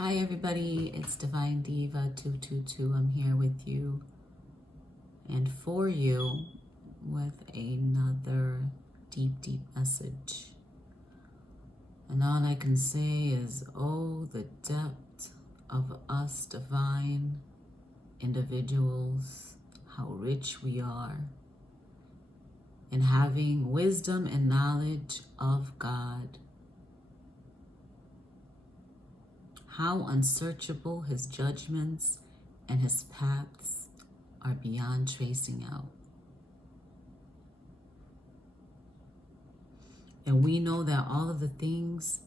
Hi everybody, it's Divine Diva 222. I'm here with you and for you with another deep message. And all I can say is, oh, the depth of us divine individuals, how rich we are in having wisdom and knowledge of God. How unsearchable his judgments and his paths are beyond tracing out. And we know that all of the things,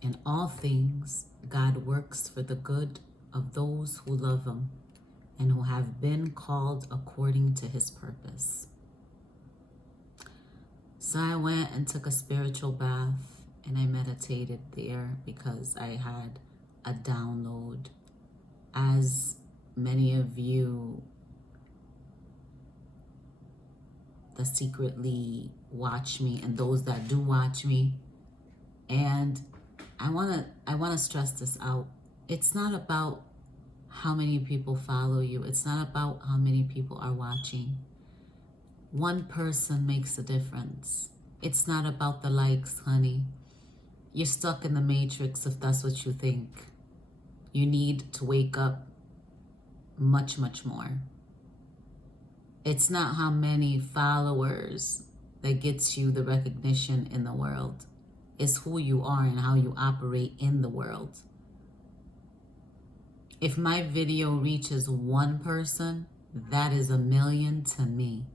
in all things, God works for the good of those who love him and who have been called according to his purpose. So I went and took a spiritual bath and I meditated there because I had a download. As many of you that secretly watch me and those that do watch me, and I wanna stress this out. It's not about how many people follow you. It's not about how many people are watching. One person makes a difference. It's not about the likes, honey. You're stuck in the matrix if that's what you think. You need to wake up much more. It's not how many followers that gets you the recognition in the world. It's who you are and how you operate in the world. If my video reaches one person, that is 1,000,000 to me.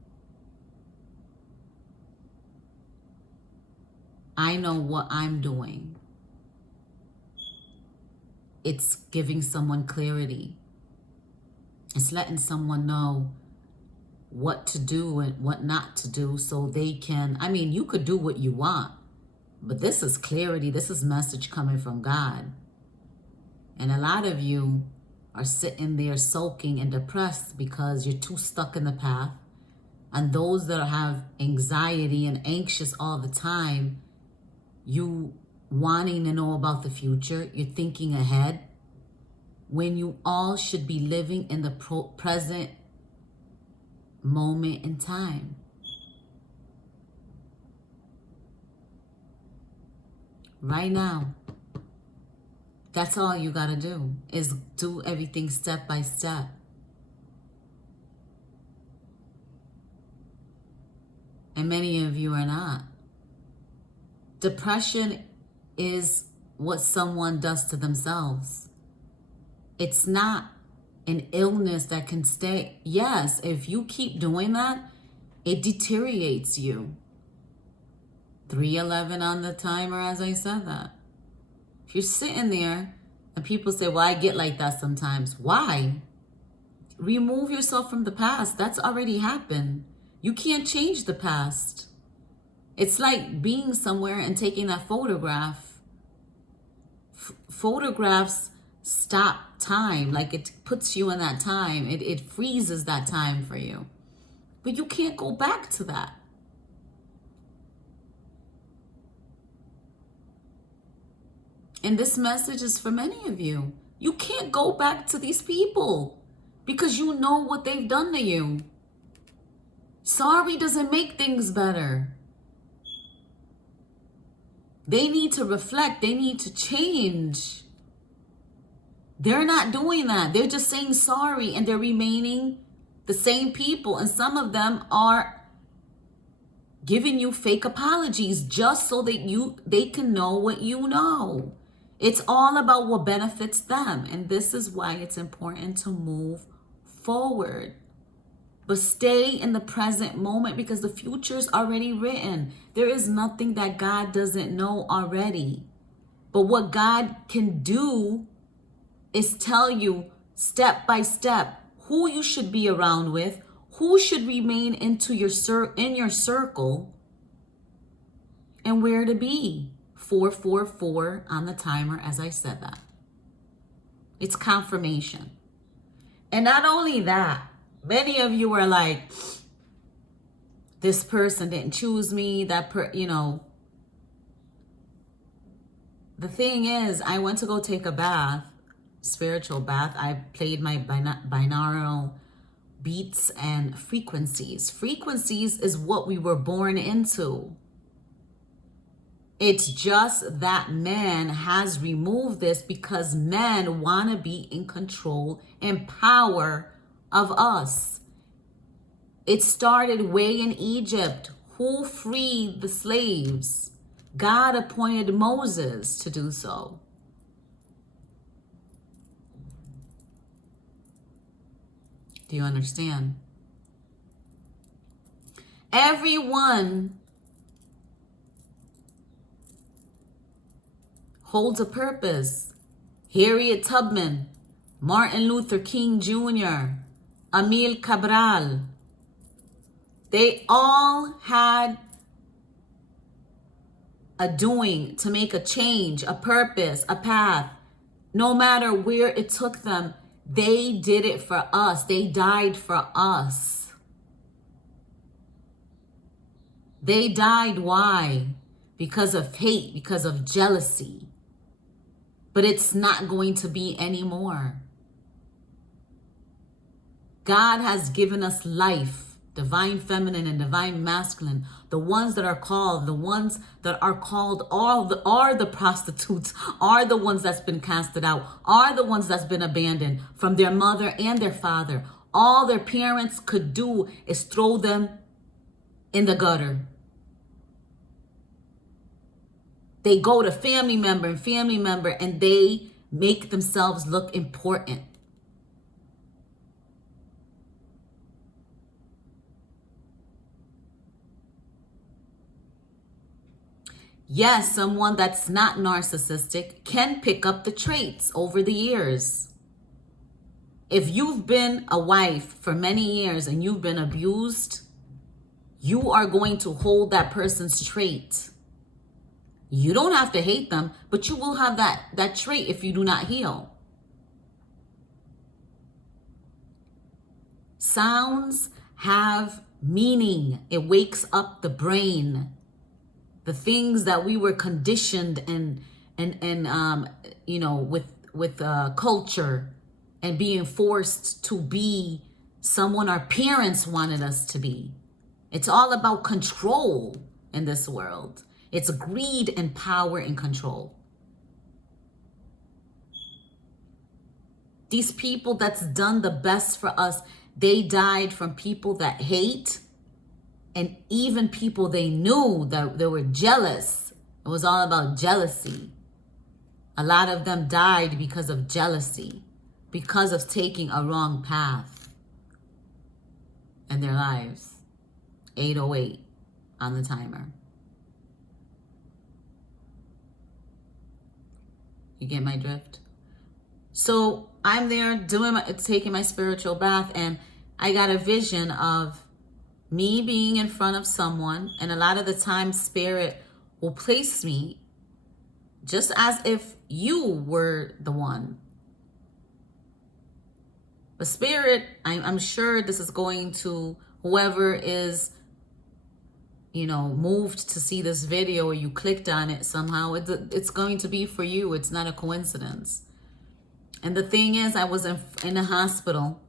I know what I'm doing. It's giving someone clarity. It's letting someone know what to do and what not to do so they can, you could do what you want, but this is clarity. This is message coming from God. And a lot of you are sitting there sulking and depressed because you're too stuck in the path. And those that have anxiety and anxious all the time, you wanting to know about the future, you're thinking ahead, when you all should be living in the present moment in time. Right now. That's all you gotta do, is do everything step by step. And many of you are not. Depression is what someone does to themselves. It's not an illness that can stay. Yes, if you keep doing that, it deteriorates you. 3:11 on the timer as I said that. If you're sitting there and people say, well, I get like that sometimes. Why? Remove yourself from the past. That's already happened. You can't change the past. It's like being somewhere and taking that photograph. Photographs stop time. Like it puts you in that time. It freezes that time for you. But you can't go back to that. And this message is for many of you. You can't go back to these people because you know what they've done to you. Sorry doesn't make things better. They need to reflect. They need to change. They're not doing that. They're just saying sorry and they're remaining the same people. And some of them are giving you fake apologies just so that they can know what you know. It's all about what benefits them. And this is why it's important to move forward. But stay in the present moment because the future's already written. There is nothing that God doesn't know already. But what God can do is tell you step by step who you should be around with, who should remain in your circle, and where to be. 444 on the timer as I said that. It's confirmation. And not only that, many of you are like, this person didn't choose me, the thing is, I went to go take a bath, spiritual bath. I played my binaural beats and frequencies. Frequencies is what we were born into. It's just that man has removed this because men want to be in control and power of us. It started way in Egypt. Who freed the slaves? God appointed Moses to do so. Do you understand? Everyone holds a purpose. Harriet Tubman, Martin Luther King Jr., Emil Cabral. They all had a doing to make a change, a purpose, a path. No matter where it took them, they did it for us. They died for us. They died, why? Because of hate, because of jealousy. But it's not going to be anymore. God has given us life, divine feminine and divine masculine. The ones that are called, are the prostitutes, are the ones that's been casted out, are the ones that's been abandoned from their mother and their father. All their parents could do is throw them in the gutter. They go to family member and they make themselves look important. Yes, someone that's not narcissistic can pick up the traits over the years. If you've been a wife for many years and you've been abused, you are going to hold that person's trait. You don't have to hate them, but you will have that trait if you do not heal. Sounds have meaning. It wakes up the brain. The things that we were conditioned and with culture and being forced to be someone our parents wanted us to be. It's all about control in this world. It's greed and power and control. These people that's done the best for us, they died from people that hate, and even people they knew that they were jealous. It was all about jealousy. A lot of them died because of jealousy, because of taking a wrong path in their lives. 8:08 on the timer. You get my drift? So I'm there taking my spiritual bath, and I got a vision of me being in front of someone, and a lot of the time Spirit will place me just as if you were the one. But Spirit, I'm sure this is going to whoever is moved to see this video, or you clicked on it somehow, it's going to be for you. It's not a coincidence. And the thing is, I was in a hospital,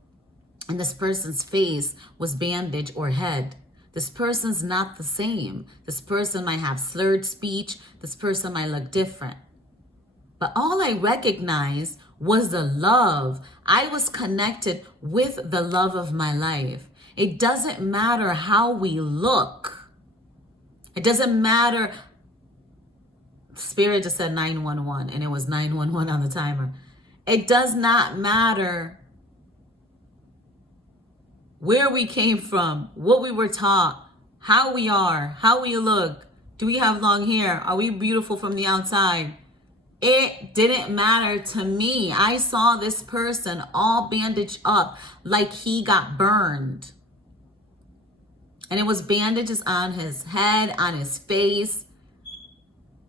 and this person's face was bandaged, or head. This person's not the same. This person might have slurred speech. This person might look different. But all I recognized was the love. I was connected with the love of my life. It doesn't matter how we look. It doesn't matter. Spirit just said 911, and it was 911 on the timer. It does not matter where we came from, what we were taught, how we are, how we look. Do we have long hair? Are we beautiful from the outside? It didn't matter to me. I saw this person all bandaged up like he got burned. And it was bandages on his head, on his face.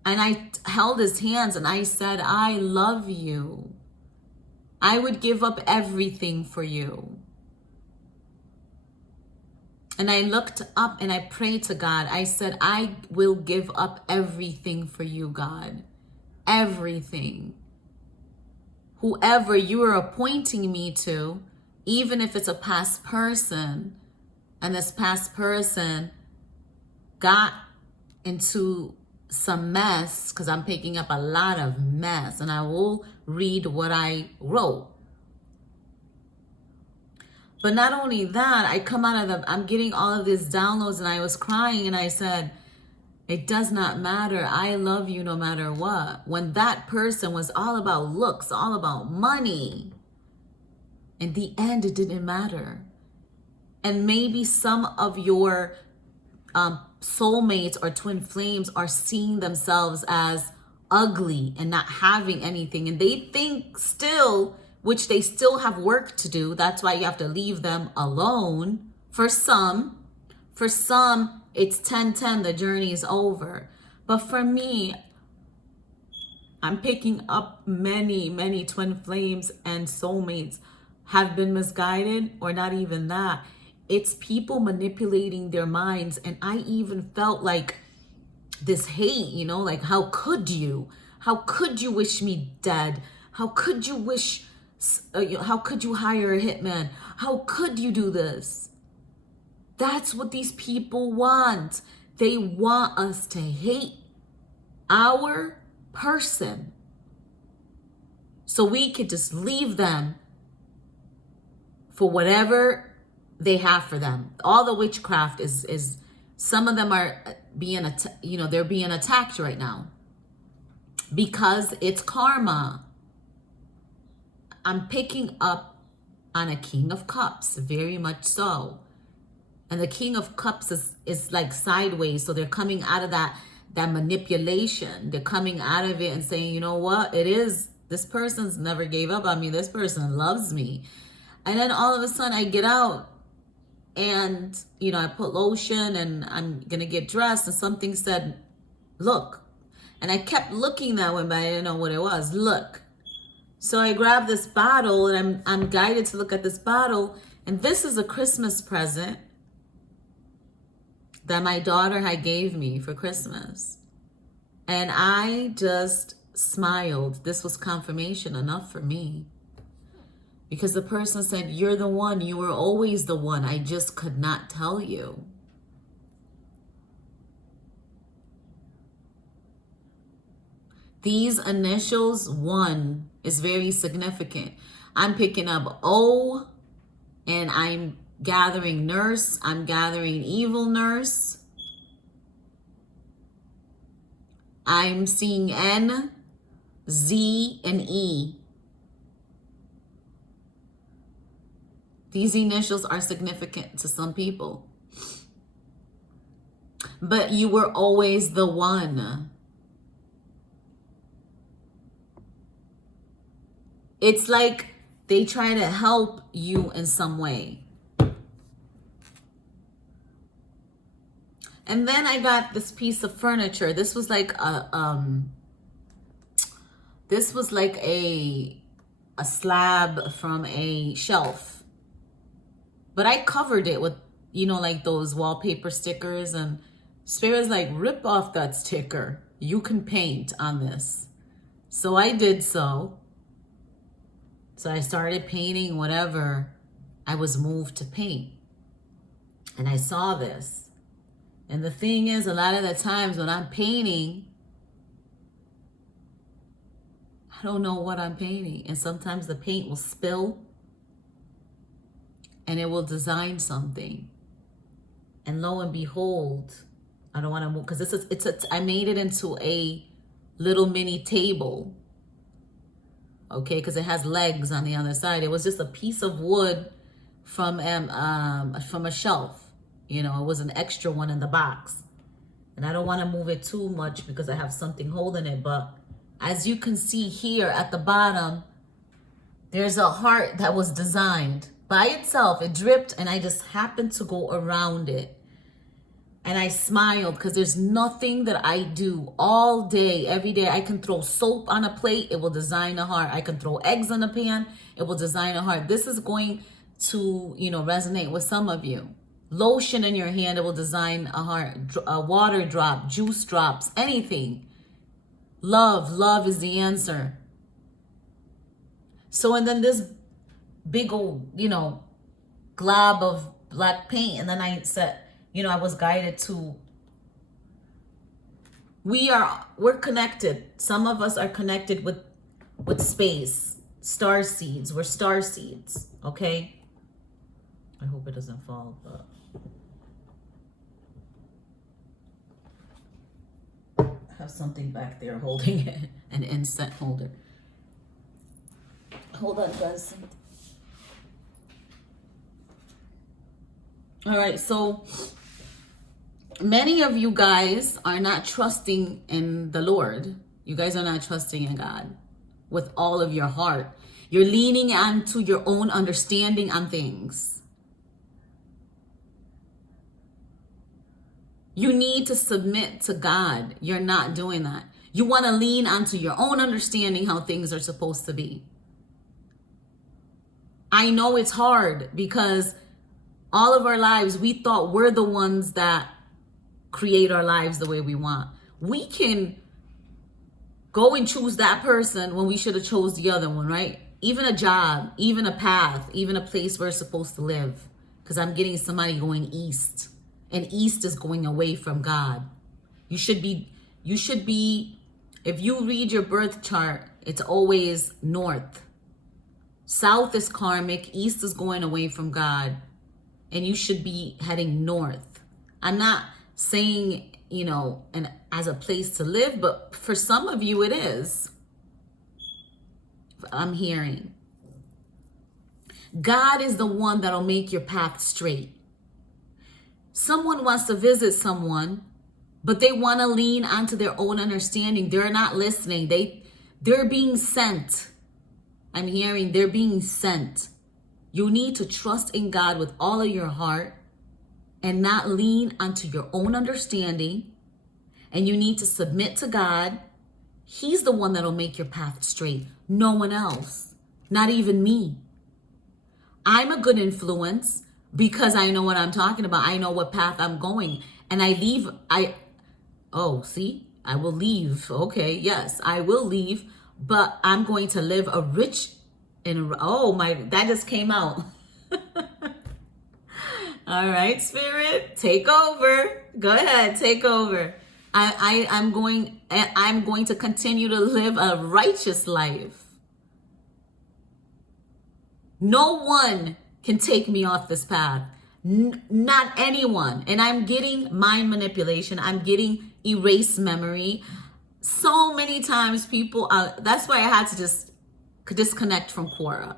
And I held his hands and I said, I love you. I would give up everything for you. And I looked up and I prayed to God. I said, I will give up everything for you, God. everything. Whoever you are appointing me to, even if it's a past person, and this past person got into some mess, because I'm picking up a lot of mess, and I will read what I wrote. But not only that, I come out of I'm getting all of these downloads, and I was crying, and I said, it does not matter. I love you no matter what. When that person was all about looks, all about money, in the end, it didn't matter. And maybe some of your soulmates or twin flames are seeing themselves as ugly and not having anything. And they think still, which they still have work to do. That's why you have to leave them alone. For some, it's 10-10, the journey is over. But for me, I'm picking up many twin flames and soulmates have been misguided, or not even that. It's people manipulating their minds. And I even felt like this hate, like, how could you? How could you wish me dead? How could you how could you hire a hitman? How could you do this? That's what these people want. They want us to hate our person so we could just leave them for whatever they have for them. All the witchcraft is some of them are being they're being attacked right now because it's karma. I'm picking up on a King of Cups, very much so. And the King of Cups is like sideways. So they're coming out of that manipulation. They're coming out of it and saying, you know what? This person's never gave up on me. This person loves me. And then all of a sudden I get out and, I put lotion and I'm going to get dressed. And something said, look. And I kept looking that way, but I didn't know what it was. Look. So I grabbed this bottle and I'm guided to look at this bottle. And this is a Christmas present that my daughter had gave me for Christmas. And I just smiled. This was confirmation enough for me. Because the person said, you're the one. You were always the one. I just could not tell you. These initials, 1, is very significant. I'm picking up O, and I'm gathering nurse. I'm gathering evil nurse. I'm seeing N, Z, and E. These initials are significant to some people. But you were always the one. It's like they try to help you in some way. And then I got this piece of furniture. This was like a slab from a shelf. But I covered it with, like those wallpaper stickers, and Spirit's like, rip off that sticker. You can paint on this. So I did so. So I started painting whatever I was moved to paint. And I saw this. And the thing is, a lot of the times when I'm painting, I don't know what I'm painting. And sometimes the paint will spill and it will design something. And lo and behold, I don't want to move because I made it into a little mini table. Okay, because it has legs on the other side. It was just a piece of wood from a shelf. It was an extra one in the box. And I don't want to move it too much because I have something holding it. But as you can see here at the bottom, there's a heart that was designed by itself. It dripped and I just happened to go around it. And I smiled because there's nothing that I do all day, every day. I can throw soap on a plate, it will design a heart. I can throw eggs in a pan, it will design a heart. This is going to, resonate with some of you. Lotion in your hand, it will design a heart. A water drop, juice drops, anything. Love is the answer. So, and then this big old, glob of black paint. And then I said, I was guided to, we're connected. Some of us are connected with space, star seeds. We're star seeds, okay? I hope it doesn't fall, but I have something back there holding it, an incense holder. Hold on, guys. All right, so many of you guys are not trusting in the Lord. You guys are not trusting in God with all of your heart. You're leaning onto your own understanding on things. You need to submit to God. You're not doing that. You want to lean onto your own understanding how things are supposed to be. I know it's hard because all of our lives, we thought we're the ones that create our lives the way we want. We can go and choose that person when we should have chose the other one, right? Even a job, even a path, even a place we're supposed to live. Because I'm getting somebody going east, and east is going away from God. You should be, if you read your birth chart, it's always north. South is karmic, east is going away from God, and you should be heading north. I'm not saying, and as a place to live, but for some of you it is. I'm hearing. God is the one that'll make your path straight. Someone wants to visit someone, but they want to lean onto their own understanding. They're not listening. They're being sent. I'm hearing they're being sent. You need to trust in God with all of your heart and not lean onto your own understanding. And you need to submit to God. He's the one that'll make your path straight. No one else. Not even me. I'm a good influence because I know what I'm talking about. I know what path I'm going. And I will leave. Okay, yes, I will leave. But I'm going to live a rich that just came out. All right, Spirit, take over. Go ahead, take over. I'm going to continue to live a righteous life. No one can take me off this path. Not anyone. And I'm getting mind manipulation. I'm getting erased memory. So many times people, that's why I had to just disconnect from Quora.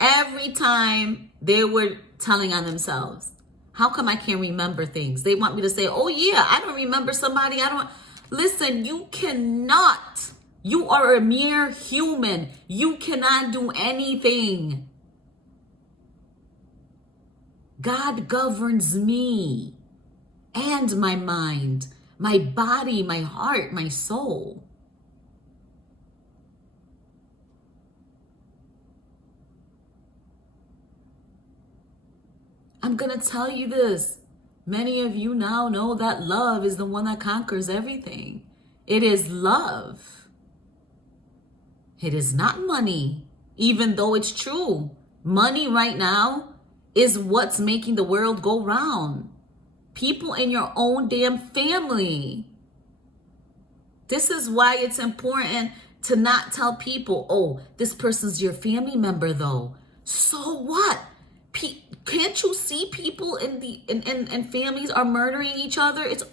Every time they were telling on themselves, how come I can't remember things? They want me to say, oh yeah, I don't remember somebody. Listen, you cannot. You are a mere human. You cannot do anything. God governs me and my mind, my body, my heart, my soul. I'm going to tell you this. Many of you now know that love is the one that conquers everything. It is love. It is not money, even though it's true. Money right now is what's making the world go round. People in your own damn family. This is why it's important to not tell people, oh, this person's your family member though. So what? Can't you see people in families are murdering each other? It's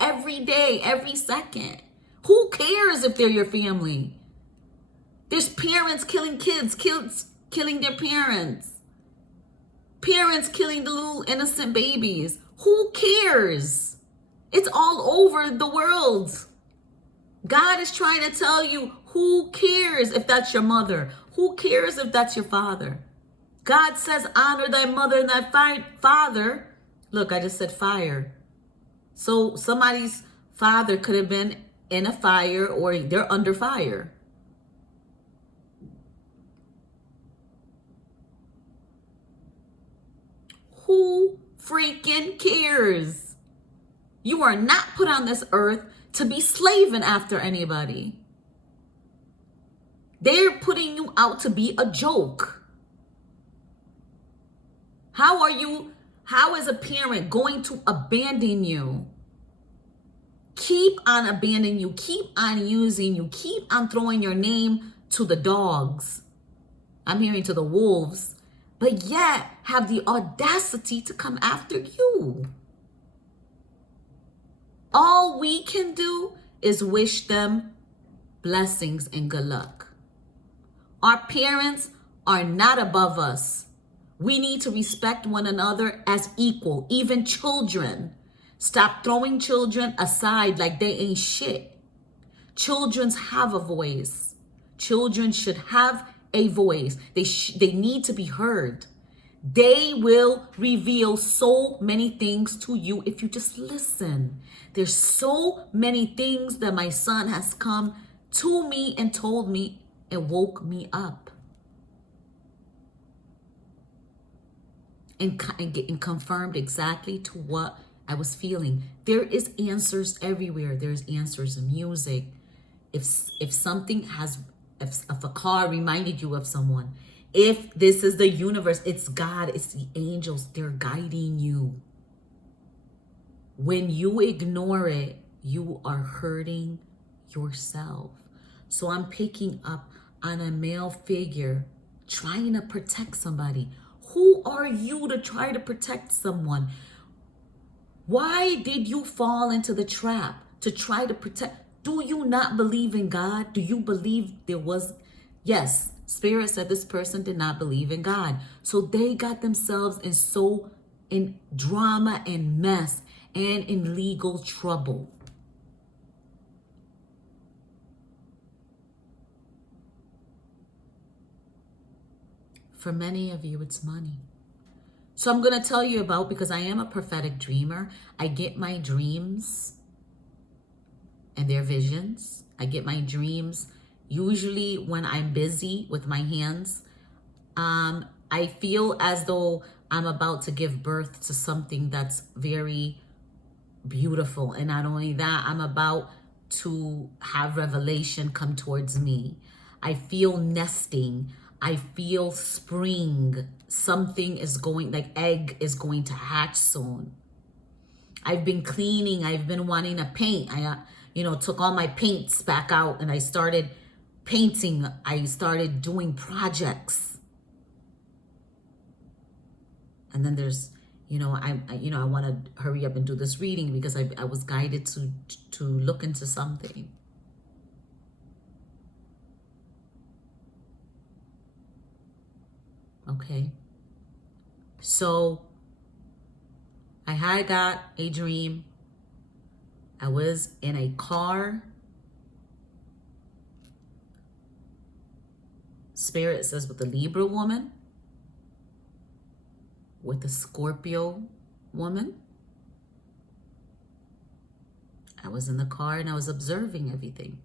every day, every second. Who cares if they're your family? There's parents killing kids killing their parents. Parents killing the little innocent babies. Who cares? It's all over the world. God is trying to tell you, who cares if that's your mother? Who cares if that's your father? God says, honor thy mother and thy father. Look, I just said fire. So somebody's father could have been in a fire or they're under fire. Who freaking cares? You are not put on this earth to be slaving after anybody. They're putting you out to be a joke. How is a parent going to abandon you? Keep on abandoning you, keep on using you, keep on throwing your name to the dogs. I'm hearing to the wolves, but yet have the audacity to come after you. All we can do is wish them blessings and good luck. Our parents are not above us. We need to respect one another as equal, even children. Stop throwing children aside like they ain't shit. Children have a voice. Children should have a voice. They need to be heard. They will reveal so many things to you if you just listen. There's so many things that my son has come to me and told me and woke me up. And confirmed exactly to what I was feeling. There is answers everywhere. There's answers in music. If something has, if a car reminded you of someone, if this is the universe, it's God, it's the angels, they're guiding you. When you ignore it, you are hurting yourself. So I'm picking up on a male figure trying to protect somebody. Who are you to try to protect someone? Why did you fall into the trap to try to protect? Do you not believe in God? Do you believe there was? Yes, Spirit said this person did not believe in God. So they got themselves in drama and mess and in legal trouble. For many of you, it's money. So I'm going to tell you about, because I am a prophetic dreamer. I get my dreams and their visions. I get my dreams usually when I'm busy with my hands. I feel as though I'm about to give birth to something that's very beautiful. And not only that, I'm about to have revelation come towards me. I feel nesting. I feel spring. Something is going, like egg is going to hatch soon. I've been cleaning. I've been wanting to paint. I, took all my paints back out and I started painting. I started doing projects. And then there's, I want to hurry up and do this reading because I was guided to look into something. Okay. So I had got a dream. I was in a car. Spirit says with a Libra woman, with a Scorpio woman. I was in the car and I was observing everything.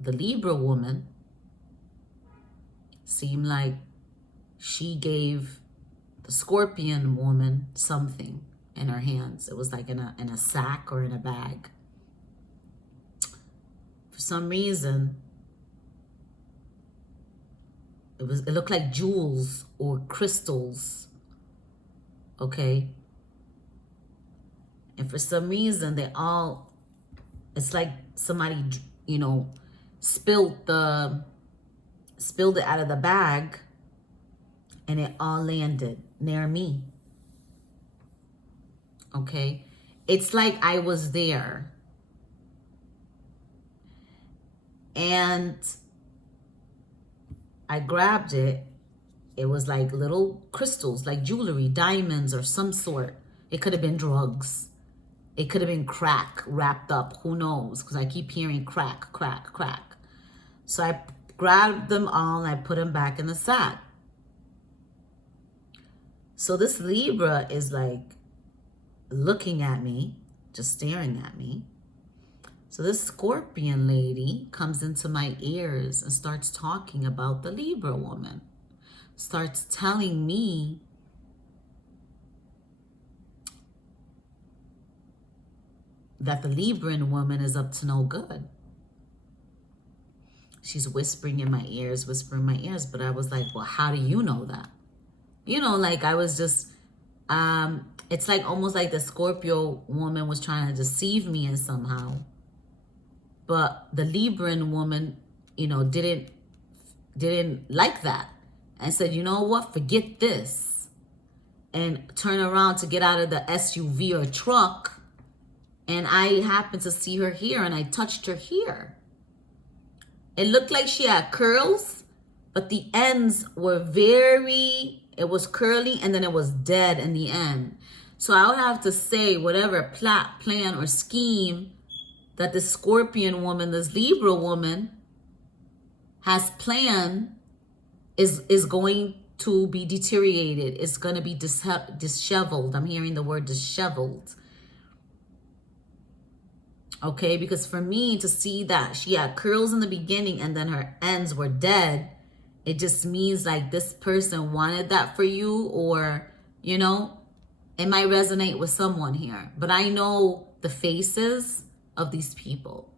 The Libra woman seemed like she gave the Scorpion woman something in her hands. It was like in a sack or in a bag. For some reason, it looked like jewels or crystals. Okay. And for some reason, it's like somebody, spilled it out of the bag and it all landed near me. Okay. It's like I was there. And I grabbed it. It was like little crystals, like jewelry, diamonds or some sort. It could have been drugs. It could have been crack wrapped up. Who knows? Because I keep hearing crack, crack, crack. So I grabbed them all and I put them back in the sack. So this Libra is like looking at me, just staring at me. So this Scorpion lady comes into my ears and starts talking about the Libra woman. Starts telling me that the Libran woman is up to no good. She's whispering in my ears, but I was like, well, how do you know that? You know, like I was just, it's like almost like the Scorpio woman was trying to deceive me in somehow. But the Libran woman, you know, didn't like that and said, you know what, forget this. And turn around to get out of the SUV or truck. And I happened to see her here and I touched her here. It looked like she had curls, but the ends were it was curly and then it was dead in the end. So I would have to say whatever plot, plan, or scheme that this Scorpion woman, this Libra woman has planned is going to be deteriorated. It's going to be disheveled. I'm hearing the word disheveled. Okay, because for me to see that she had curls in the beginning and then her ends were dead, it just means like this person wanted that for you, or, you know, it might resonate with someone here. But I know the faces of these people.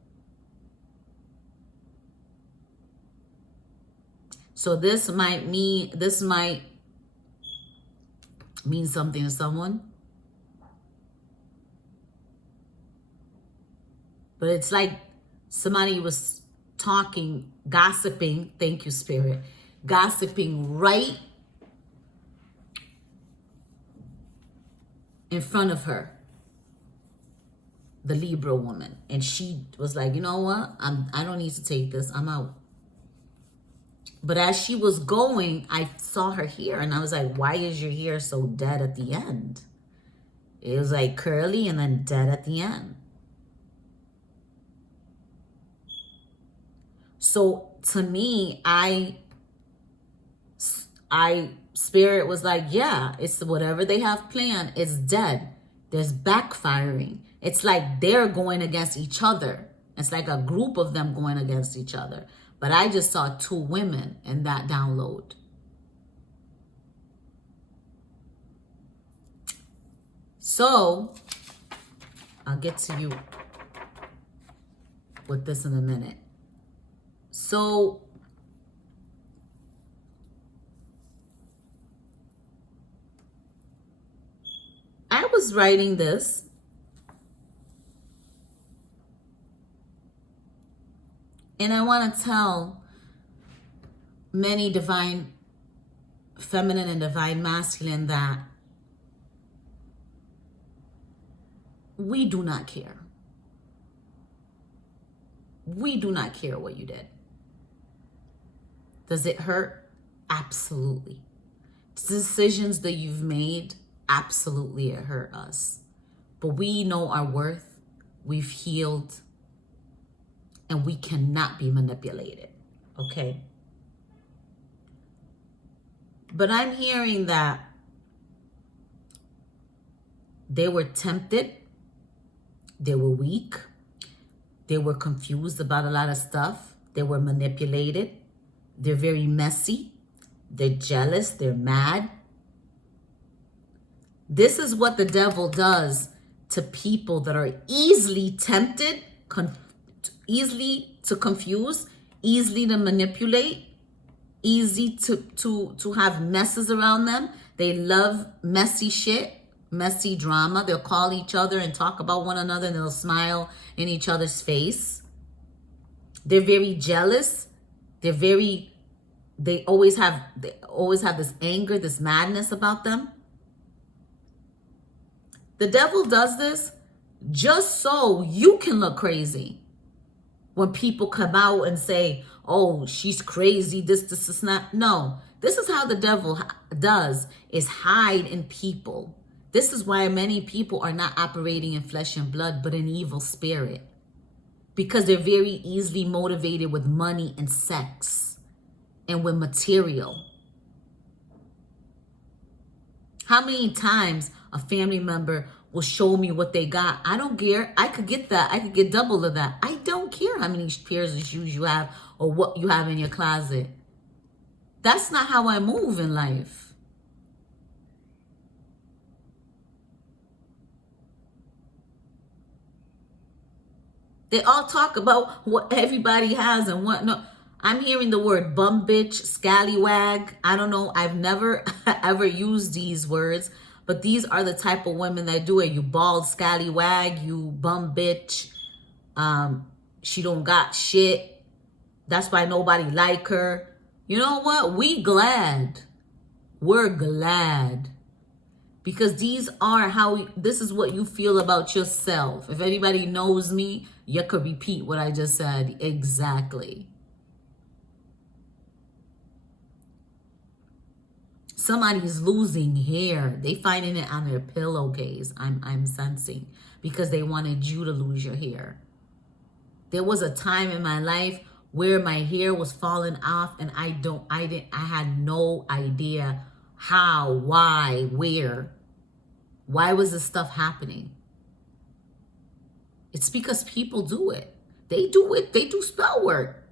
So this might mean something to someone. But it's like somebody was talking, gossiping, thank you, Spirit, gossiping right in front of her, the Libra woman. And she was like, you know what? I don't need to take this. I'm out. But as she was going, I saw her hair and I was like, why is your hair so dead at the end? It was like curly and then dead at the end. So to me, Spirit was like, yeah, it's whatever they have planned, it's dead. There's backfiring. It's like they're going against each other. It's like a group of them going against each other. But I just saw two women in that download. So I'll get to you with this in a minute. So I was writing this and I want to tell many divine feminine and divine masculine that we do not care. We do not care what you did. Does it hurt? Absolutely. Decisions that you've made, absolutely it hurt us. But we know our worth. We've healed. And we cannot be manipulated. Okay? But I'm hearing that they were tempted. They were weak. They were confused about a lot of stuff. They were manipulated. They're very messy. They're jealous. They're mad. This is what the devil does to people that are easily tempted, easily to confuse, easily to manipulate, easy to have messes around them. They love messy shit, messy drama. They'll call each other and talk about one another and they'll smile in each other's face. They're very jealous. They always have this anger, this madness about them. The devil does this just so you can look crazy. When people come out and say, oh, she's crazy, this is not. No, this is how the devil does, is hide in people. This is why many people are not operating in flesh and blood, but in evil spirit. Because they're very easily motivated with money and sex and with material. How many times a family member will show me what they got? I don't care. I could get that. I could get double of that. I don't care how many pairs of shoes you have or what you have in your closet. That's not how I move in life. They all talk about what everybody has and what no. I'm hearing the word bum bitch, scallywag. I don't know. I've never ever used these words, but these are the type of women that do it. You bald scallywag, you bum bitch. She don't got shit. That's why nobody like her. You know what? We glad. We're glad. Because these are how, this is what you feel about yourself. If anybody knows me, you could repeat what I just said. Exactly. Somebody's losing hair. They finding it on their pillowcase. I'm sensing. Because they wanted you to lose your hair. There was a time in my life where my hair was falling off and I had no idea how, why, where. Why was this stuff happening? It's because people do it. They do it. They do spell work.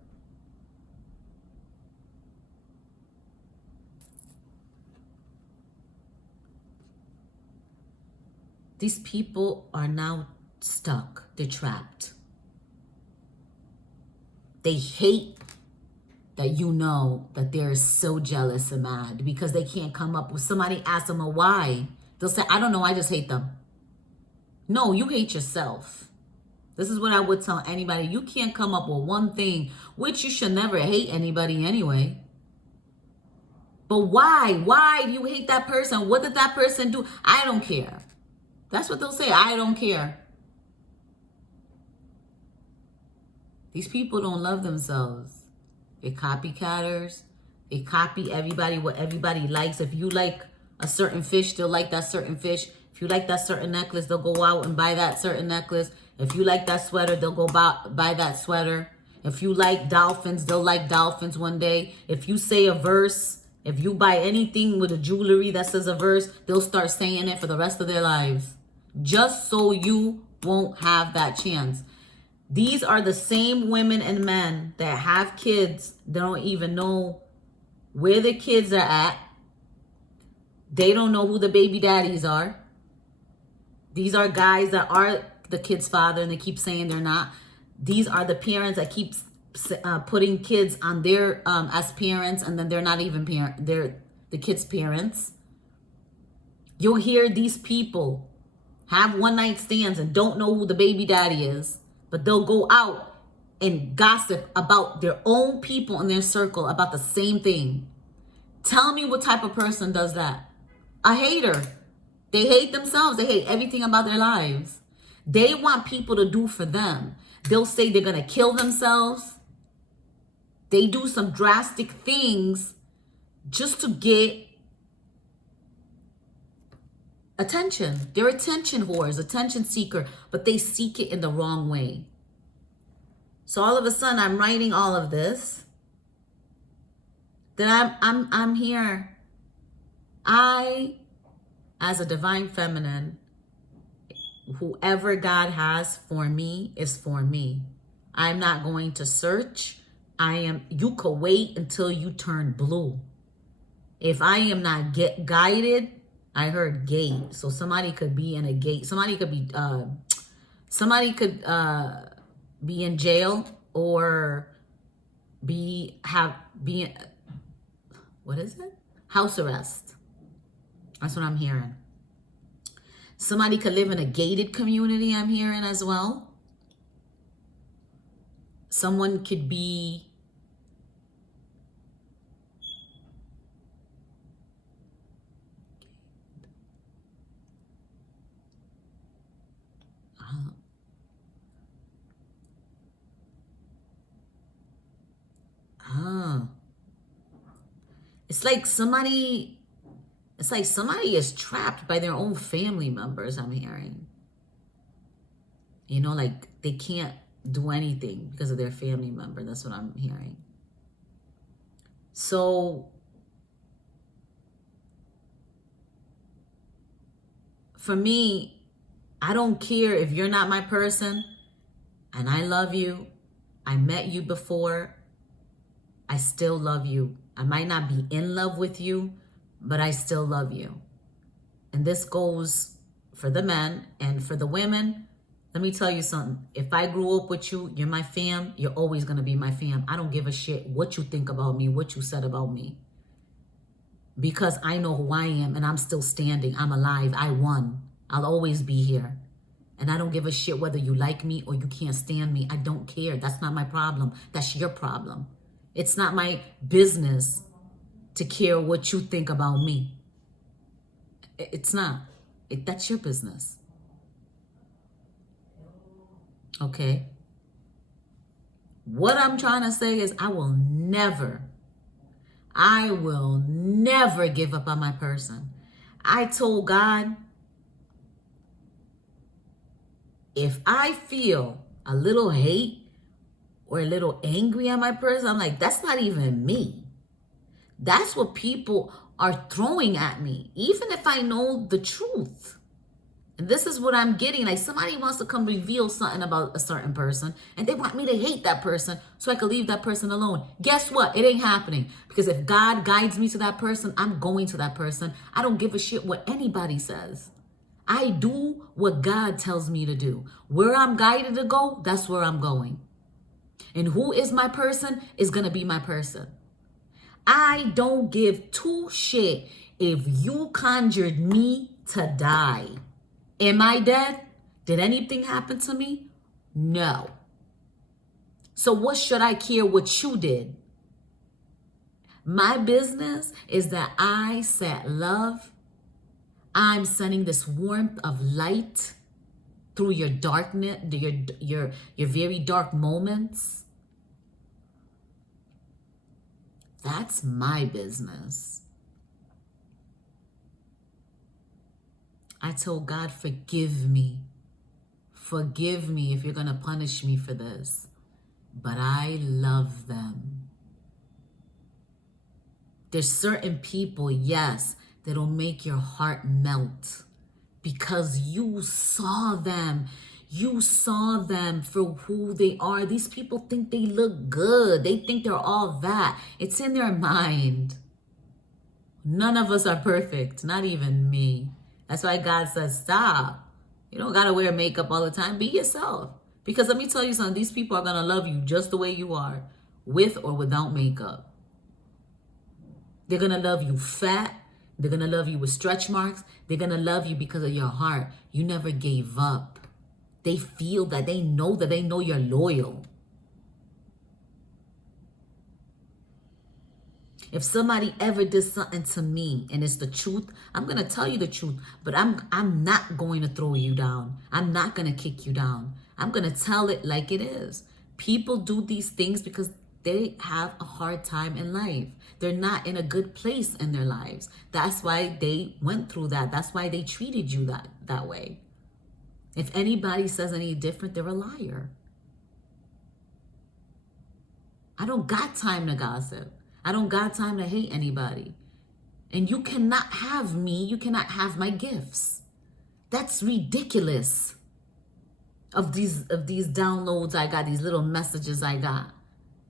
These people are now stuck. They're trapped. They hate that you know that they're so jealous and mad because they can't come up with somebody ask them a why. They'll say, I don't know, I just hate them. No, you hate yourself. This is what I would tell anybody. You can't come up with one thing, which you should never hate anybody anyway. But why? Why do you hate that person? What did that person do? I don't care. That's what they'll say. I don't care. These people don't love themselves. They're copycatters. They copy everybody, what everybody likes. If you like a certain fish, they'll like that certain fish. If you like that certain necklace, they'll go out and buy that certain necklace. If you like that sweater, they'll go buy that sweater. If you like dolphins, they'll like dolphins one day. If you say a verse, if you buy anything with a jewelry that says a verse, they'll start saying it for the rest of their lives. Just so you won't have that chance. These are the same women and men that have kids. They don't even know where the kids are at. They don't know who the baby daddies are. These are guys that are the kid's father and they keep saying they're not. These are the parents that keep putting kids on their as parents, and then they're not even parent. They're the kids' parents. You'll hear these people have one night stands and don't know who the baby daddy is, but they'll go out and gossip about their own people in their circle about the same thing. Tell me what type of person does that. A hater. They hate themselves. They hate everything about their lives. They want people to do for them. They'll say they're going to kill themselves. They do some drastic things just to get attention. They're attention whores, attention seeker, but they seek it in the wrong way. So all of a sudden I'm writing all of this. Then I'm here. I, as a divine feminine, whoever God has for me is for me. I'm not going to search. You could wait until you turn blue. If I am not guided, I heard gate. So somebody could be in a gate. Somebody could be in jail or what is it? House arrest. That's what I'm hearing. Somebody could live in a gated community, I'm hearing as well. Someone could be it's like somebody is trapped by their own family members, I'm hearing. You know, like they can't do anything because of their family member. That's what I'm hearing. So for me, I don't care if you're not my person and I love you. I met you before. I still love you. I might not be in love with you, but I still love you. And this goes for the men and for the women. Let me tell you something. If I grew up with you, you're my fam, you're always going to be my fam. I don't give a shit what you think about me, what you said about me. Because I know who I am and I'm still standing. I'm alive. I won. I'll always be here. And I don't give a shit whether you like me or you can't stand me. I don't care. That's not my problem. That's your problem. It's not my business to care what you think about me. It's not. That's your business. Okay? What I'm trying to say is I will never give up on my person. I told God, if I feel a little hate or a little angry at my person, I'm like, that's not even me. That's what people are throwing at me, even if I know the truth. And this is what I'm getting. Like, somebody wants to come reveal something about a certain person and they want me to hate that person so I can leave that person alone. Guess what? It ain't happening. Because if God guides me to that person, I'm going to that person. I don't give a shit what anybody says. I do what God tells me to do. Where I'm guided to go, that's where I'm going. And who is my person is going to be my person. I don't give two shit if you conjured me to die. Am I dead? Did anything happen to me? No. So what should I care what you did? My business is that I set love. I'm sending this warmth of light through your darkness, your very dark moments. That's my business. I told God, forgive me. Forgive me if you're going to punish me for this. But I love them. There's certain people, yes, that'll make your heart melt because you saw them. You saw them for who they are. These people think they look good. They think they're all that. It's in their mind. None of us are perfect, not even me. That's why God says, stop. You don't got to wear makeup all the time. Be yourself. Because let me tell you something. These people are going to love you just the way you are, with or without makeup. They're going to love you fat. They're going to love you with stretch marks. They're going to love you because of your heart. You never gave up. They feel that. They know you're loyal. If somebody ever did something to me and it's the truth, I'm going to tell you the truth, but I'm not going to throw you down. I'm not going to kick you down. I'm going to tell it like it is. People do these things because they have a hard time in life. They're not in a good place in their lives. That's why they went through that. That's why they treated you that way. If anybody says any different, they're a liar. I don't got time to gossip. I don't got time to hate anybody. And you cannot have me. You cannot have my gifts. That's ridiculous. Of these downloads I got, these little messages I got.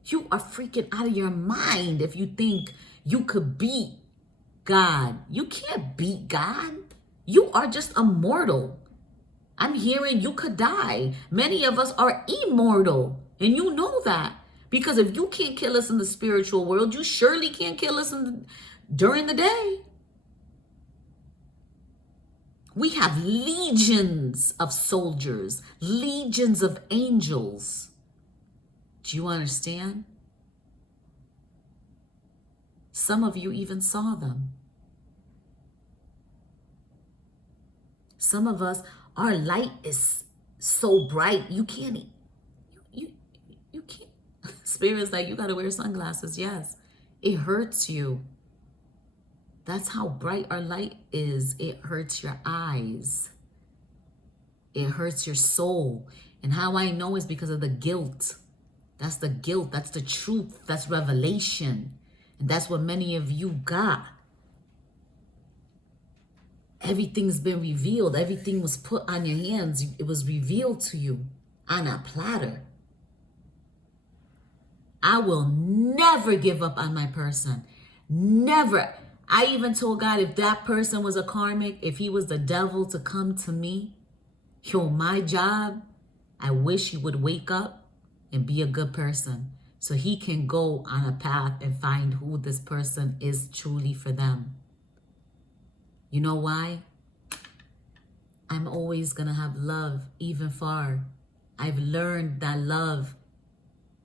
You are freaking out of your mind if you think you could beat God. You can't beat God. You are just a mortal. I'm hearing you could die. Many of us are immortal. And you know that. Because if you can't kill us in the spiritual world, you surely can't kill us during the day. We have legions of soldiers, legions of angels. Do you understand? Some of you even saw them. Some of us, our light is so bright, you can't. Spirit's like, you got to wear sunglasses. Yes, it hurts you. That's how bright our light is. It hurts your eyes. It hurts your soul. And how I know is because of the guilt. That's the guilt. That's the truth. That's revelation. And that's what many of you got. Everything's been revealed. Everything was put on your hands. It was revealed to you on a platter. I will never give up on my person. Never. I even told God, if that person was a karmic, if he was the devil to come to me, my job I wish he would wake up and be a good person so he can go on a path and find who this person is truly for them. You know why? I'm always going to have love even far. I've learned that love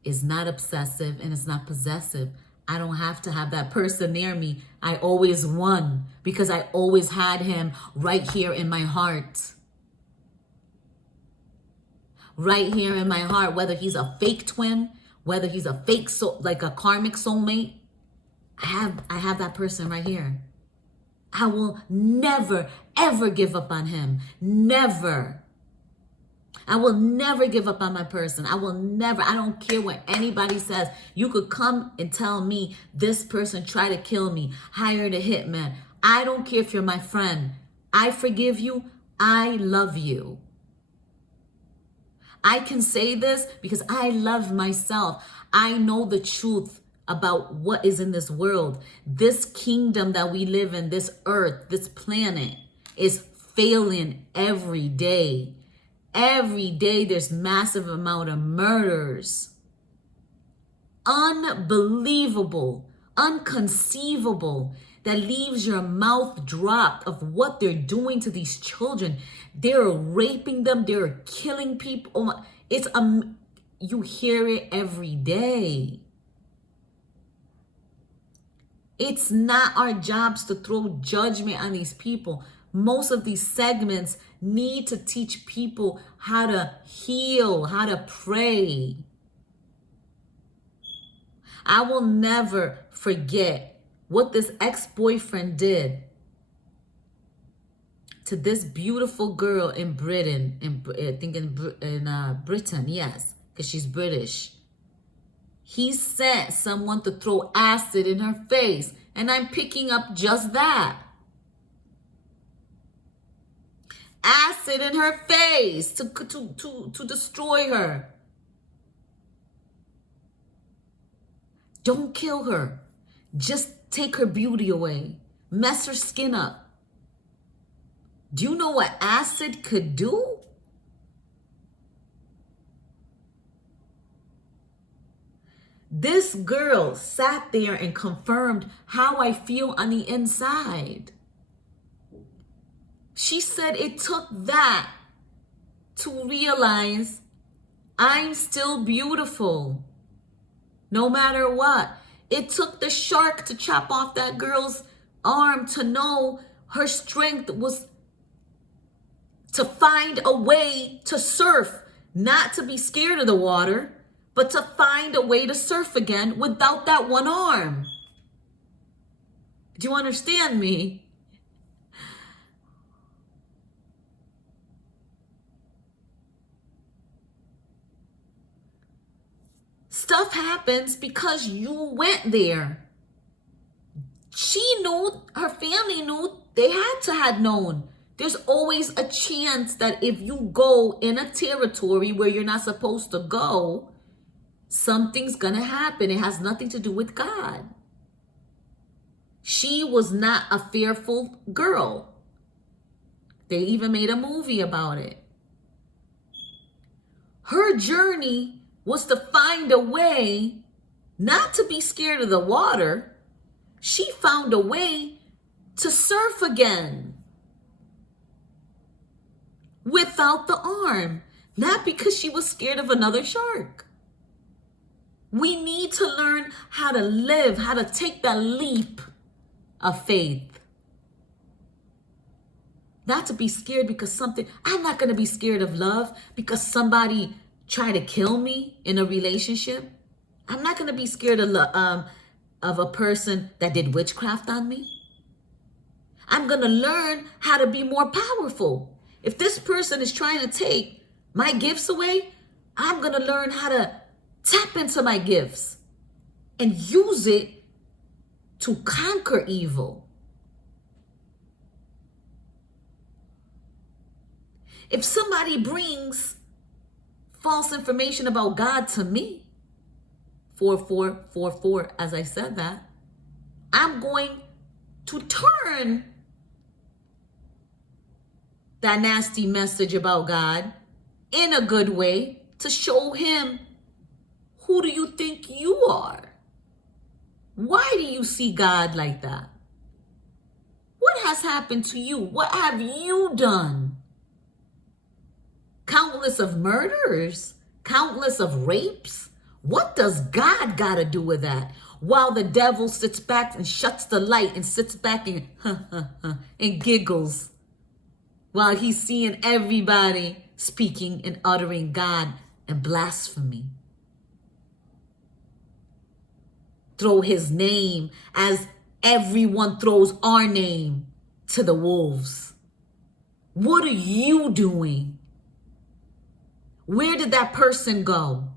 is not obsessive and it's not possessive. I don't have to have that person near me. I always won because I always had him right here in my heart. Right here in my heart, whether he's a fake twin, whether he's a fake like a karmic soulmate, I have that person right here. I will never, ever give up on him. Never. I will never give up on my person. I don't care what anybody says. You could come and tell me this person tried to kill me, hired a hitman. I don't care if you're my friend. I forgive you. I love you. I can say this because I love myself. I know the truth about what is in this world. This kingdom that we live in, this earth, this planet is failing every day. Every day there's massive amount of murders. Unbelievable, unconceivable, that leaves your mouth dropped of what they're doing to these children. They're raping them, they're killing people. Oh my, you hear it every day. It's not our jobs to throw judgment on these people. Most of these segments need to teach people how to heal, how to pray. I will never forget what this ex-boyfriend did to this beautiful girl in Britain, I think in Britain, yes, because she's British. He sent someone to throw acid in her face, and I'm picking up just that. Acid in her face to destroy her. Don't kill her. Just take her beauty away. Mess her skin up. Do you know what acid could do? This girl sat there and confirmed how I feel on the inside. She said it took that to realize I'm still beautiful, no matter what. It took the shark to chop off that girl's arm to know her strength was to find a way to surf, not to be scared of the water, but to find a way to surf again without that one arm. Do you understand me? Stuff happens because you went there. She knew, her family knew, they had to have known. There's always a chance that if you go in a territory where you're not supposed to go, something's gonna happen. It has nothing to do with God. She was not a fearful girl. They even made a movie about it. Her journey was to find a way not to be scared of the water. She found a way to surf again without the arm, not because she was scared of another shark. We need to learn how to live, how to take that leap of faith. Not to be scared because something, I'm not going to be scared of love because somebody try to kill me in a relationship. I'm not going to be scared of a person that did witchcraft on me. I'm going to learn how to be more powerful. If this person is trying to take my gifts away, I'm going to learn how to tap into my gifts and use it to conquer evil. If somebody brings false information about God to me, 4444, as I said that, I'm going to turn that nasty message about God in a good way to show him, who do you think you are? Why do you see God like that? What has happened to you? What have you done? Countless of murders, countless of rapes. What does God got to do with that? While the devil sits back and shuts the light and sits back and and giggles while he's seeing everybody speaking and uttering God and blasphemy. Throw his name as everyone throws our name to the wolves. What are you doing? Where did that person go?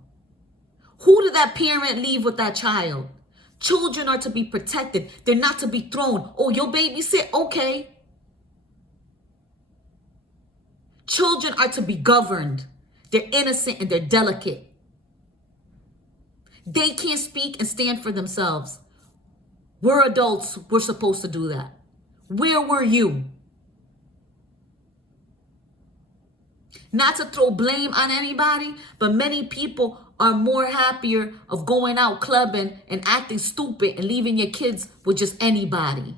Who did that parent leave with that child? Children are to be protected. They're not to be thrown. Oh, your baby sick? Okay. Children are to be governed. They're innocent and they're delicate. They can't speak and stand for themselves. We're adults. We're supposed to do that. Where were you? Not to throw blame on anybody, but many people are more happier of going out clubbing and acting stupid and leaving your kids with just anybody.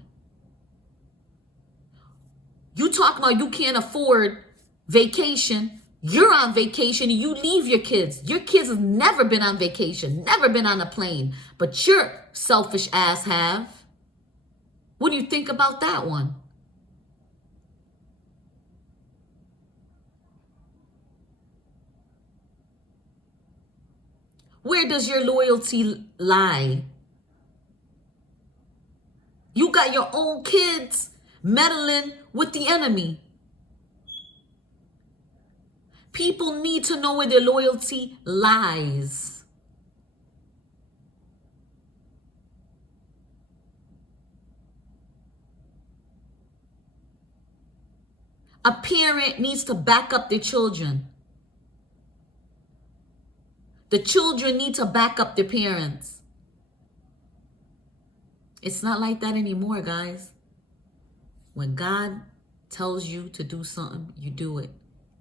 You talking about you can't afford vacation. You're on vacation and you leave your kids. Your kids have never been on vacation, never been on a plane, but your selfish ass have. What do you think about that one? Where does your loyalty lie? You got your own kids meddling with the enemy. People need to know where their loyalty lies. A parent needs to back up their children. The children need to back up their parents. It's not like that anymore, guys. When God tells you to do something, you do it.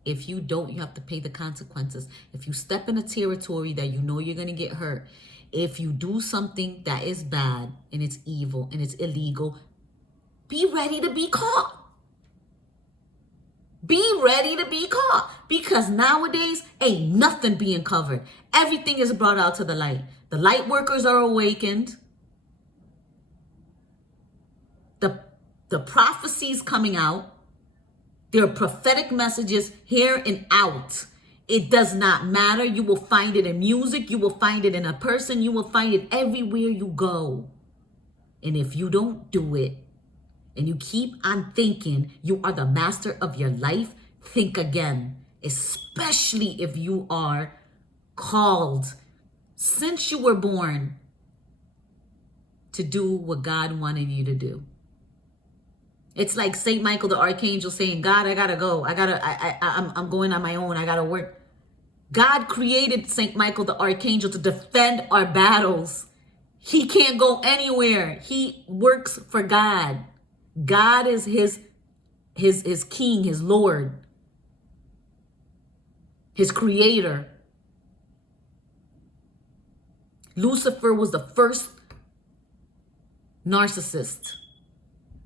If you don't, you have to pay the consequences. If you step in a territory that you know you're going to get hurt, if you do something that is bad and it's evil and it's illegal, be ready to be caught. Be ready to be caught, because nowadays ain't nothing being covered. Everything is brought out to the light. The light workers are awakened. The prophecies coming out. There are prophetic messages here and out. It does not matter. You will find it in music. You will find it in a person. You will find it everywhere you go. And if you don't do it, and you keep on thinking you are the master of your life, think again, especially if you are called since you were born to do what God wanted you to do. It's like Saint Michael the Archangel saying, God, I gotta go. I'm going on my own. I gotta work. God created Saint Michael the Archangel to defend our battles. He can't go anywhere. He works for God. God is his king, his Lord, his creator. Lucifer was the first narcissist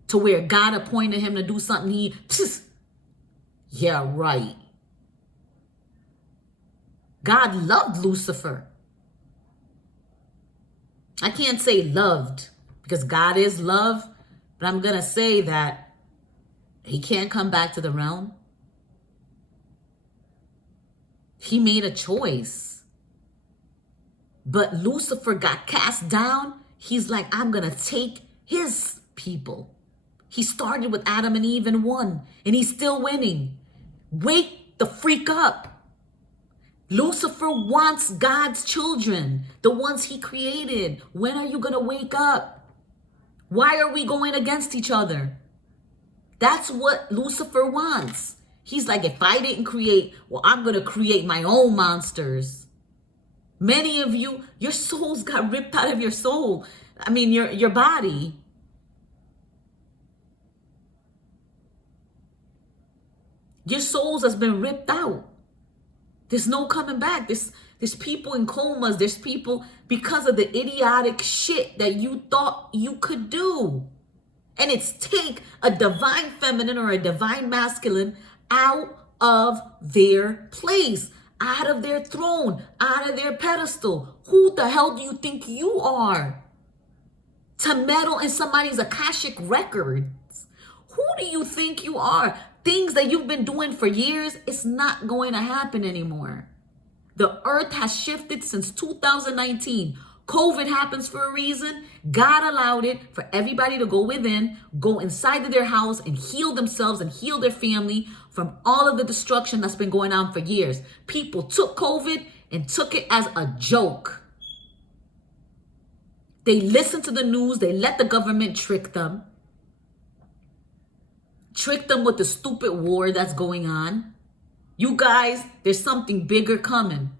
to where God appointed him to do something. Yeah, right. God loved Lucifer. I can't say loved because God is love, but I'm going to say that he can't come back to the realm. He made a choice. But Lucifer got cast down. He's like, I'm going to take his people. He started with Adam and Eve and won. And he's still winning. Wake the freak up. Lucifer wants God's children, the ones he created. When are you going to wake up? Why are we going against each other? That's what Lucifer wants. He's like, if I didn't create, well, I'm going to create my own monsters. Many of you, your souls got ripped out of your soul. I mean, your body. Your souls has been ripped out. There's no coming back. There's people in comas. There's people because of the idiotic shit that you thought you could do. And it's take a divine feminine or a divine masculine out of their place, out of their throne, out of their pedestal. Who the hell do you think you are to meddle in somebody's Akashic records? Who do you think you are? Things that you've been doing for years, it's not going to happen anymore. The earth has shifted since 2019. COVID happens for a reason. God allowed it for everybody to go within, go inside of their house and heal themselves and heal their family from all of the destruction that's been going on for years. People took COVID and took it as a joke. They listened to the news. They let the government trick them. Trick them with the stupid war that's going on. You guys, there's something bigger coming.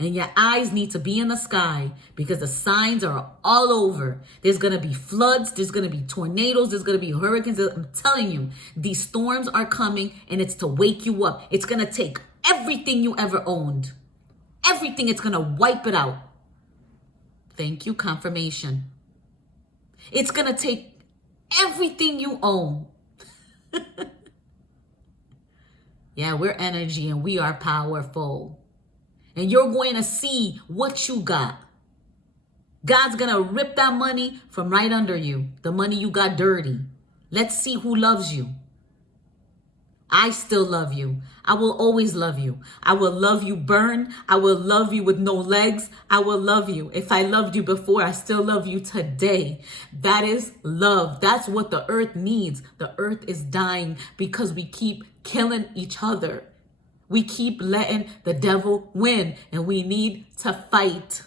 And your eyes need to be in the sky because the signs are all over. There's going to be floods. There's going to be tornadoes. There's going to be hurricanes. I'm telling you, these storms are coming and it's to wake you up. It's going to take everything you ever owned. Everything. It's going to wipe it out. Thank you, confirmation. It's going to take everything you own. Yeah, we're energy and we are powerful. And you're going to see what you got. God's going to rip that money from right under you. The money you got dirty. Let's see who loves you. I still love you. I will always love you. I will love you burn. I will love you with no legs. I will love you. If I loved you before, I still love you today. That is love. That's what the earth needs. The earth is dying because we keep killing each other. We keep letting the devil win, and we need to fight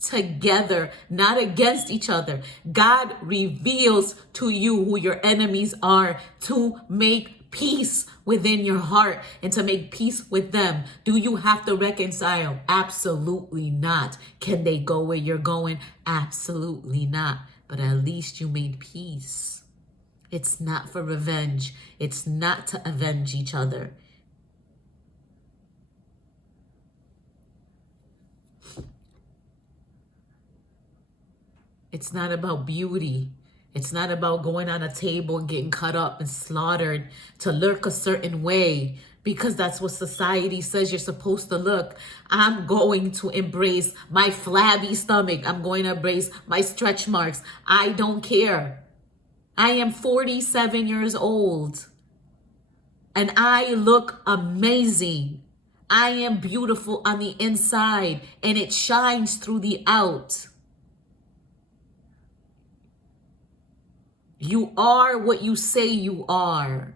together, not against each other. God reveals to you who your enemies are to make peace within your heart and to make peace with them. Do you have to reconcile? Absolutely not. Can they go where you're going? Absolutely not. But at least you made peace. It's not for revenge. It's not to avenge each other. It's not about beauty. It's not about going on a table and getting cut up and slaughtered to look a certain way because that's what society says you're supposed to look. I'm going to embrace my flabby stomach. I'm going to embrace my stretch marks. I don't care. I am 47 years old and I look amazing. I am beautiful on the inside and it shines through the out. You are what you say you are.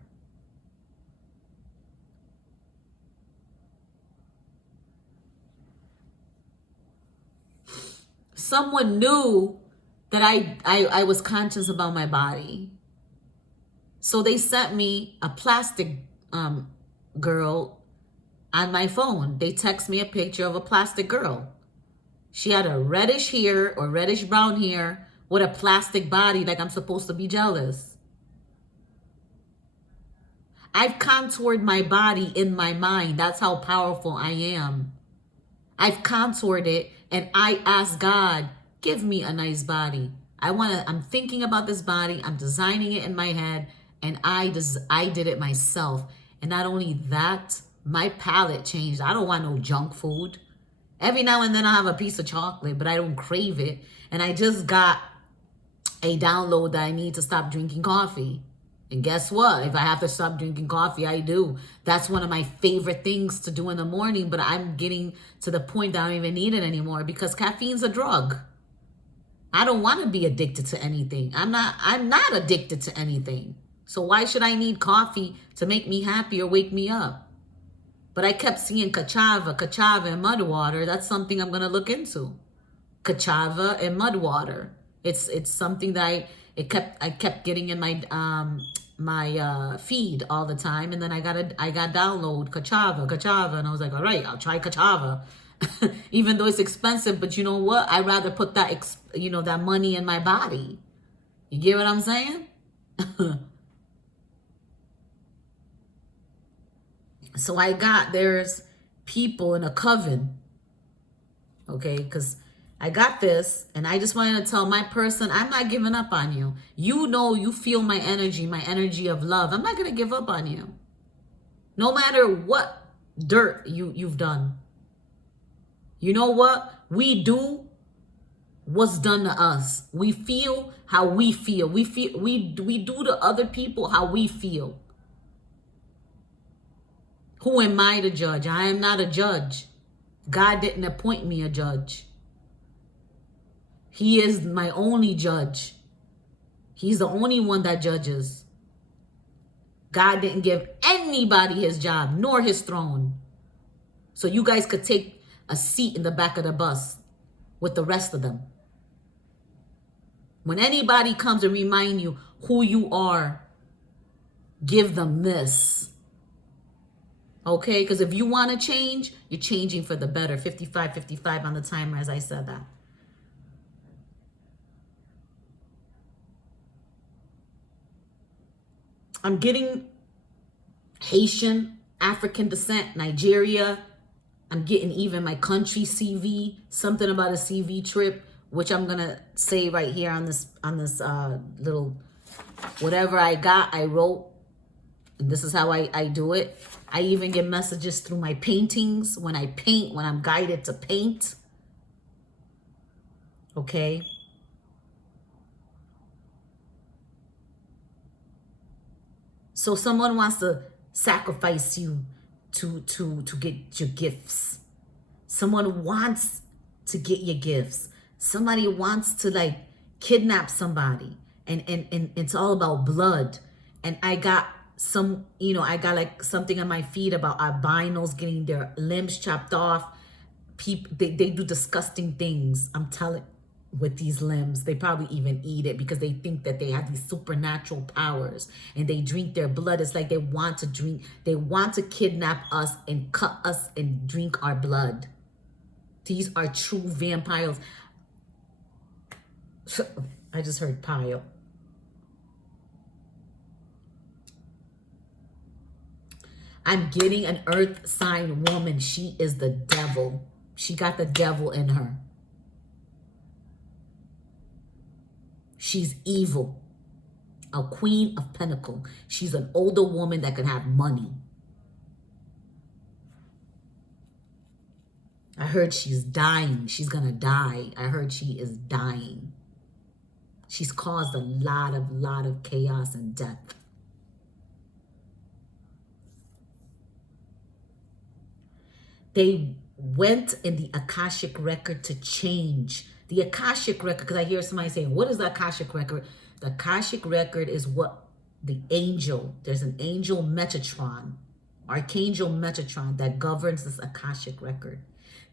Someone knew that I was conscious about my body. So they sent me a plastic girl on my phone. They text me a picture of a plastic girl. She had a reddish hair or reddish brown hair with a plastic body, like I'm supposed to be jealous. I've contoured my body in my mind. That's how powerful I am. I've contoured it and I asked God, give me a nice body. I'm thinking about this body. I'm designing it in my head and I did it myself. And not only that, my palate changed. I don't want no junk food. Every now and then I have a piece of chocolate, but I don't crave it. And I just got a download that I need to stop drinking coffee. And guess what? If I have to stop drinking coffee, I do. That's one of my favorite things to do in the morning, but I'm getting to the point that I don't even need it anymore because caffeine's a drug. I don't want to be addicted to anything. I'm not addicted to anything. So why should I need coffee to make me happy or wake me up? But I kept seeing kachava and mud water. That's something I'm going to look into. Kachava and mud water. It's something that I kept getting in my feed all the time, and then I got download kachava, and I was like, all right, I'll try kachava, even though it's expensive. But you know what? I'd rather put that that money in my body. You get what I'm saying? So there's people in a coven. Okay, because I got this, and I just wanted to tell my person, I'm not giving up on you. You know, you feel my energy of love. I'm not going to give up on you. No matter what dirt you've done. You know what? We do what's done to us. We feel how we feel. We do to other people how we feel. Who am I to judge? I am not a judge. God didn't appoint me a judge. He is my only judge. He's the only one that judges. God didn't give anybody his job nor his throne. So you guys could take a seat in the back of the bus with the rest of them. When anybody comes and remind you who you are, give them this. Okay? Because if you want to change, you're changing for the better. 55 on the timer as I said that. I'm getting Haitian, African descent, Nigeria. I'm getting even my country CV, something about a CV trip, which I'm gonna say right here on this little whatever I got, I wrote. And this is how I do it. I even get messages through my paintings when I paint, when I'm guided to paint. Okay. So someone wants to sacrifice you to get your gifts. Someone wants to get your gifts. Somebody wants to like kidnap somebody. And it's all about blood. And I got some, I got like something on my feed about albinos getting their limbs chopped off. People, they do disgusting things. I'm telling with these limbs. They probably even eat it because they think that they have these supernatural powers and they drink their blood. It's like they want to kidnap us and cut us and drink our blood. These are true vampires. I just heard pile. I'm getting an earth sign woman. She is the devil. She got the devil in her. She's evil. A queen of pentacles. She's an older woman that can have money. I heard she's dying. She's gonna die. I heard she is dying. She's caused a lot of chaos and death. They went in the Akashic record to change. The Akashic record, because I hear somebody saying, what is the Akashic record? The Akashic record is what the angel, there's an angel Metatron, Archangel Metatron that governs this Akashic record.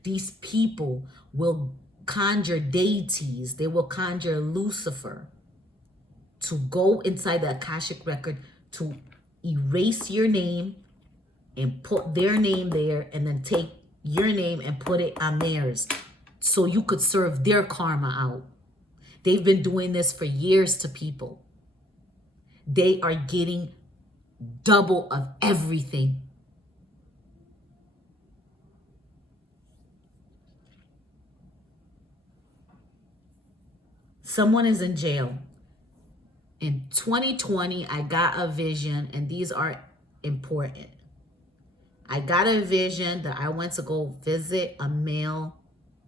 These people will conjure deities. They will conjure Lucifer to go inside the Akashic record to erase your name and put their name there and then take your name and put it on theirs so you could serve their karma out. They've been doing this for years to people. They are getting double of everything. Someone is in jail. In 2020, I got a vision, and these are important. I got a vision that I went to go visit a male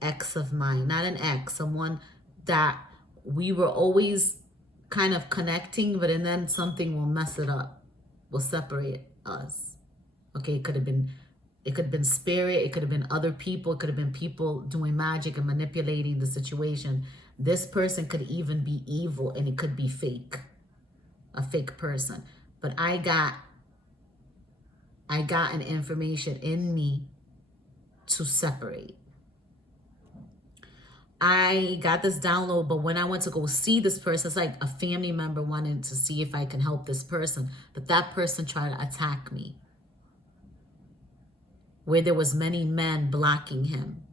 ex of mine, not an ex, someone that we were always kind of connecting, but then something will mess it up, will separate us. Okay, it could have been spirit, it could have been other people, it could have been people doing magic and manipulating the situation. This person could even be evil, and it could be fake, a fake person. But I got an information in me to separate. I got this download, but when I went to go see this person, it's like a family member wanted to see if I can help this person. But that person tried to attack me, where there was many men blocking him.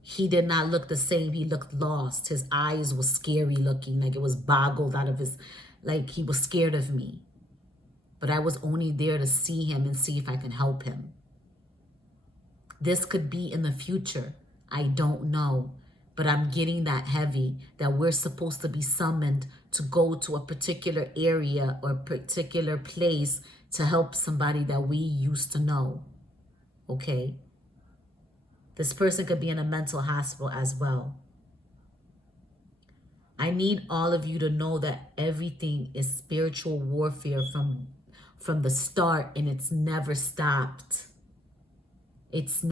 He did not look the same. He looked lost. His eyes were scary looking, like it was boggled out of his, like he was scared of me. But I was only there to see him and see if I can help him. This could be in the future. I don't know. But I'm getting that heavy that we're supposed to be summoned to go to a particular area or particular place to help somebody that we used to know. Okay? This person could be in a mental hospital as well. I need all of you to know that everything is spiritual warfare from the start, and it's never stopped. It's